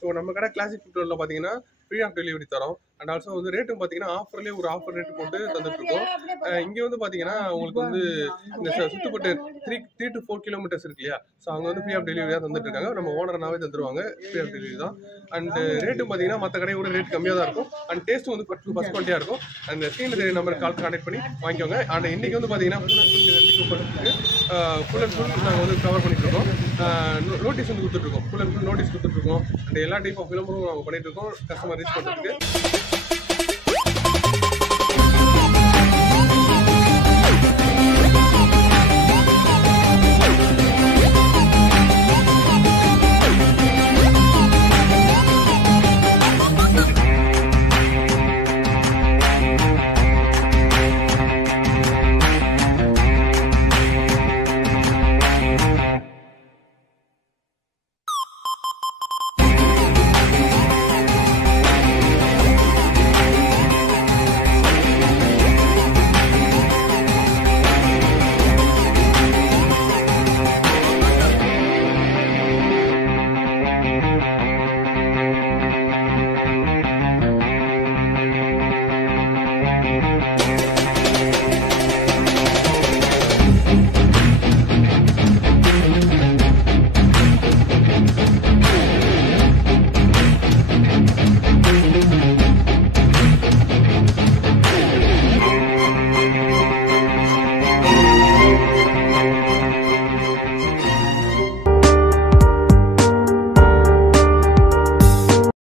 So நம்ம கடை classic food வேர்ல்டில் பார்த்தீங்கன்னா ஃப்ரீ ஆஃப் டெலிவரி தரோம். அண்ட் ஆல்சோ வந்து ரேட்டும் பார்த்தீங்கன்னா ஆஃபர்லேயே ஒரு ஆஃபர் ரேட் போட்டு தந்துட்டுருக்கோம். இங்கே வந்து பார்த்தீங்கன்னா உங்களுக்கு வந்து இந்த சுற்றுப்பட்டு 3 to 4 கிலோமீட்டர்ஸ் இருக்கு இல்லையா, ஸோ அங்கே வந்து ஃப்ரீ ஆஃப் டெலிவரியாக தந்துட்டு இருக்காங்க. நம்ம ஓனர்னாவே தந்துருவாங்க, ஃப்ரீ ஆஃப் டெலிவரி தான். அண்ட் ரேட்டும் பார்த்தீங்கன்னா மற்ற கடையோட ரேட் கம்மியாக தான் இருக்கும். அண்ட் டேஸ்ட்டும் வந்து ஃபஸ்ட் குவாலிட்டியாக இருக்கும். அந்த ஸ்க்ரீனில் தெரிய நம்பருக்கு கான்டாக்ட் பண்ணி வாங்கிக்கோங்க. அண்ட் இன்றைக்கி வந்து பார்த்தீங்கன்னா ஃபுல் அண்ட் ஃபுல் நாங்கள் வந்து கவர் பண்ணிட்டு இருக்கோம். நோட்டீஸ் வந்து கொடுத்துட்ருக்கோம், ஃபுல் அண்ட் ஃபுல் நோட்டீஸ் கொடுத்துட்ருக்கோம். அண்ட் எல்லா டைப் ஆஃப் விளம்பரம் நாங்கள் பண்ணிட்டு இருக்கோம் கஸ்டமர் ரீச் பண்ணுறதுக்கு.